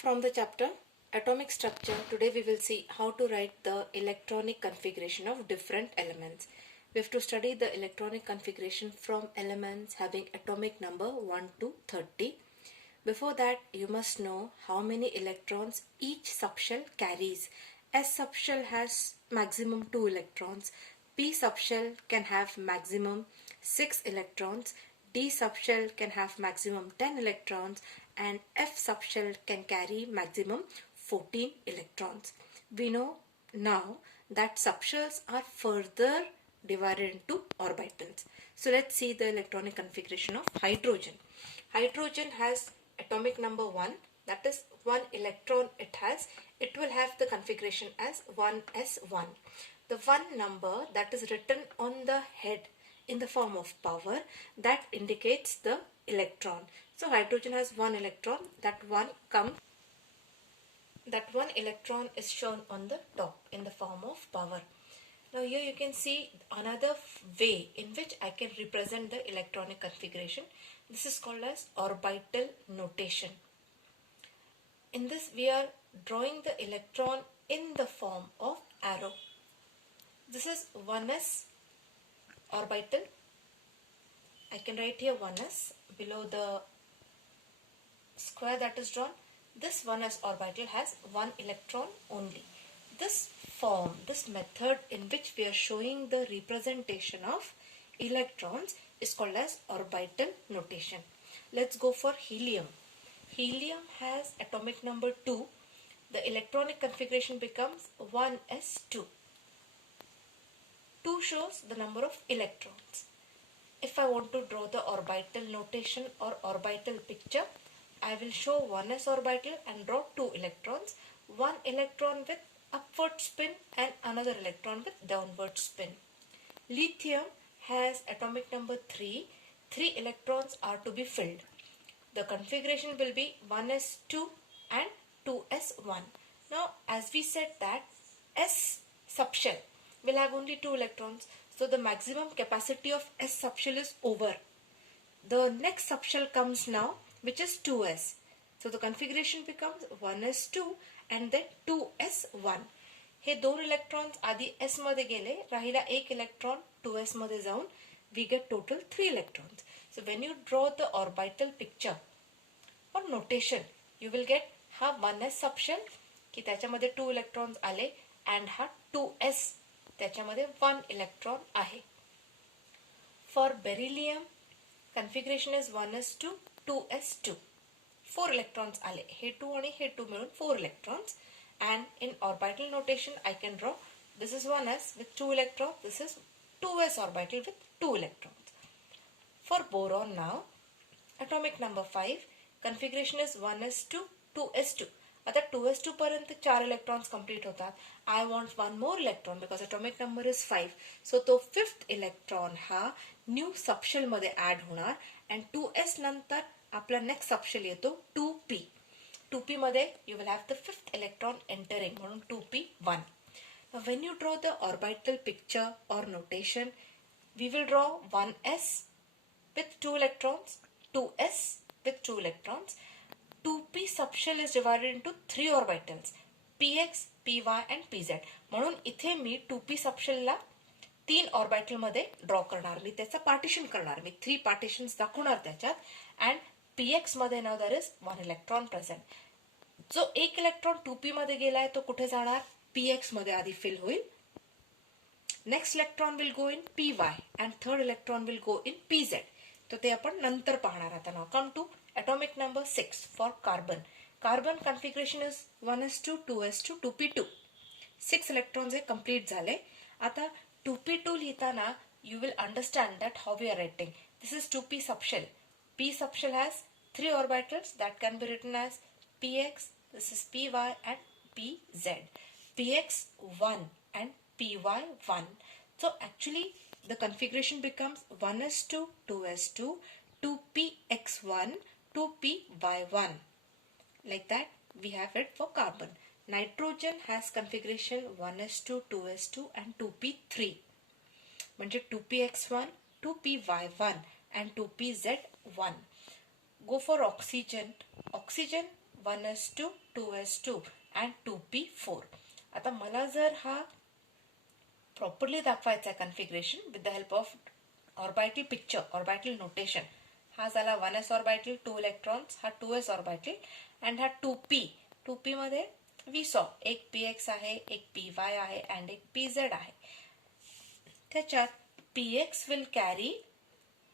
From the chapter Atomic Structure, today we will see how to write the electronic configuration of different elements. We have to study the electronic configuration from elements having atomic number 1 to 30. Before that, you must know how many electrons each subshell carries. S subshell has maximum 2 electrons. P subshell can have maximum 6 electrons. D subshell can have maximum 10 electrons and F subshell can carry maximum 14 electrons. We know now that subshells are further divided into orbitals. So let's see the electronic configuration of hydrogen. Hydrogen has atomic number 1, that is 1 electron it has. It will have the configuration as 1s1. The 1 number that is written on the head in the form of power, that indicates the electron. So hydrogen has 1 electron, that one electron is shown on the top in the form of power. Now here you can see another way in which I can represent the electronic configuration. This is called as orbital notation. In this we are drawing the electron in the form of arrow. This is 1s orbital. I can write here 1s below the square that is drawn. This 1s orbital has 1 electron only. This form, this method in which we are showing the representation of electrons is called as orbital notation. Let's go for helium. Helium has atomic number 2. The electronic configuration becomes 1s2. 2 shows the number of electrons. If I want to draw the orbital notation or orbital picture, I will show 1s orbital and draw 2 electrons. 1 electron with upward spin and another electron with downward spin. Lithium has atomic number 3. 3 electrons are to be filled. The configuration will be 1s2 and 2s1. Now as we said that S subshell will have only 2 electrons, so the maximum capacity of S subshell is over. The next subshell comes now, which is 2s. So the configuration becomes 1s2 and then 2s1. Hey 2 electrons आधी S मध्ये गेले, राहिला 1 electron 2s मध्ये जाऊन we get total 3 electrons. So when you draw the orbital picture or notation, you will get हा 1s subshell की त्याच्यामध्ये 2 electrons आले and हा 2s त्याच्यामध्ये 1 electron आहे. For beryllium, configuration is 1s2 2s2. 4 electrons आले. हे 2 आणि हे 2 मिळून 4 electrons. And in orbital notation, I can draw this is 1s with 2 electrons. This is 2s orbital with 2 electrons. For boron now, atomic number 5, configuration is 1s2 2s2. आता 2s2 पर्यंत 4 electrons complete होतात. I want one more electron because atomic number is 5. So तो 5th electron हा new subshell मध्ये add होणार and 2s नंतर आपला next subshell येतो 2p. 2p मध्ये you will have the 5th electron entering म्हणून 2p1. Now when you draw the orbital picture or notation, we will draw 1s with 2 electrons, 2s with 2 electrons. 2p subshell is divided into 3 orbitals, px, py and pz. म्हणून इथे मी 2p subshell ला 3 orbital मध्ये draw करणार. मी त्याचा partition करणार. मी 3 partitions दाखवणार त्याच्यात and px मध्ये now there is 1 electron present. जो 1 इलेक्ट्रॉन 2p मध्ये गेलाय तो कुठे जाणार? px मध्ये आधी फिल होईल. Next electron will go in py and third electron will go in pz. तो ते आपण नंतर पाहणार. आता now come to atomic number 6 for carbon. Carbon configuration is 1s2 2s2 2p2. 6 electrons hey complete झाले. आता 2p2 लिहिताना you will understand that how we are writing. This is 2p subshell. P subshell has 3 orbitals that can be written as px, this is py and pz. px1 and py1. So actually the configuration becomes 1s2 2s2 2px1 2py1. Like that we have it for carbon. Nitrogen has configuration 1s2 2s2 and 2p3. म्हणजे 2px1 2py1 and 2pz1. Go for oxygen. Oxygen 1s2, 2s2 and 2p4. आता मला जर हा properly दाखवायचा आहे configuration with the help of orbital picture, orbital notation. हा झाला 1s orbital, 2 electrons, हा 2s ऑर्बिटल अँड हा 2p मध्ये वी सॉ एक px आहे, एक py आहे अँड एक pz आहे. त्याच्यात px विल कॅरी,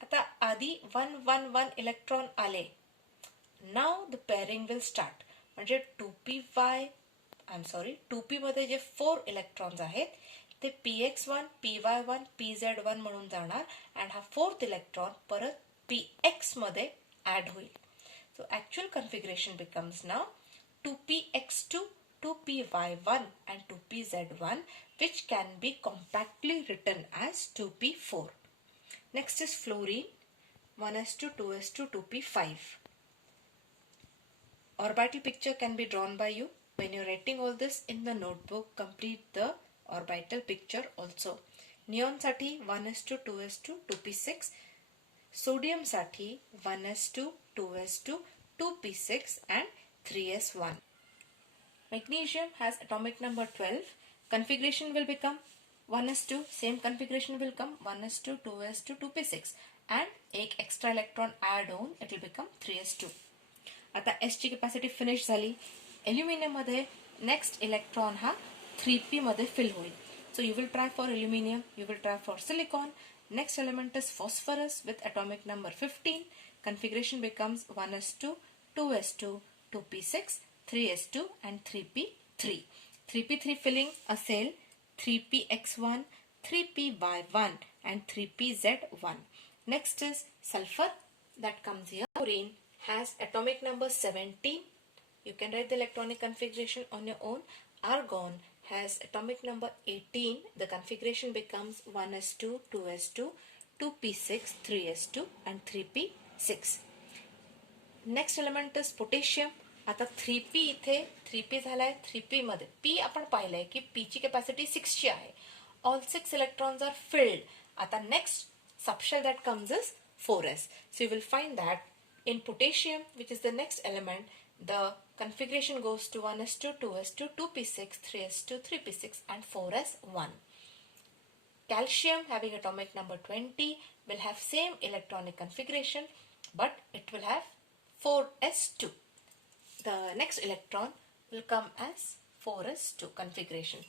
आता आधी 1 1 1 इलेक्ट्रॉन आले. नाव द पेअरिंग विल स्टार्ट. म्हणजे 2p मध्ये जे 4 इलेक्ट्रॉन्स आहेत ते px1, py1, pz1 म्हणून जाणार अँड हा 4th इलेक्ट्रॉन परत px मध्ये ऍड होईल. So actual configuration becomes now 2px2, 2py1 and 2pz1 which can be compactly written as 2p4. Next is fluorine 1s2, 2s2, 2p5. Orbital picture can be drawn by you. When you're writing all this in the notebook, complete the orbital picture also. Neon साठी 1s2, 2s2, 2p6. Sodium साठी 1s2, 2s2, 2p6 and 3s1. Magnesium has atomic number 12. Configuration will become 1s2, same configuration will come 1s2, 2s2, 2p6 and एक extra electron add on, it will become 3s2. आता S ची capacity finish झाली. Aluminium मध्ये next electron हा 3p मध्ये fill होईल. So you will try for aluminium, you will try for silicon. Next element is phosphorus with atomic number 15. Configuration becomes 1s2, 2s2, 2p6, 3s2 and 3p3. 3p3 filling असेल 3px1, 3py1 and 3pz1. Next is sulfur that comes here. Fluorine has atomic number 17. You can write the electronic configuration on your own. Argon has atomic number 18. The configuration becomes 1s2, 2s2, 2p6, 3s2 and 3p6. Next element is potassium. आता 3p इथे 3p झालाय. 3p मध्ये p आपण पाहिलंय की p ची capacity 6 ची आहे. All 6 electrons are filled. आता next subshell that comes is 4s. So you will find that in potassium, which is the next element, the configuration goes to 1s2, 2s2, 2p6, 3s2, 3p6 and 4s1. Calcium having atomic number 20 will have same electronic configuration but it will have 4s2. The next electron will come as 4s2 configuration.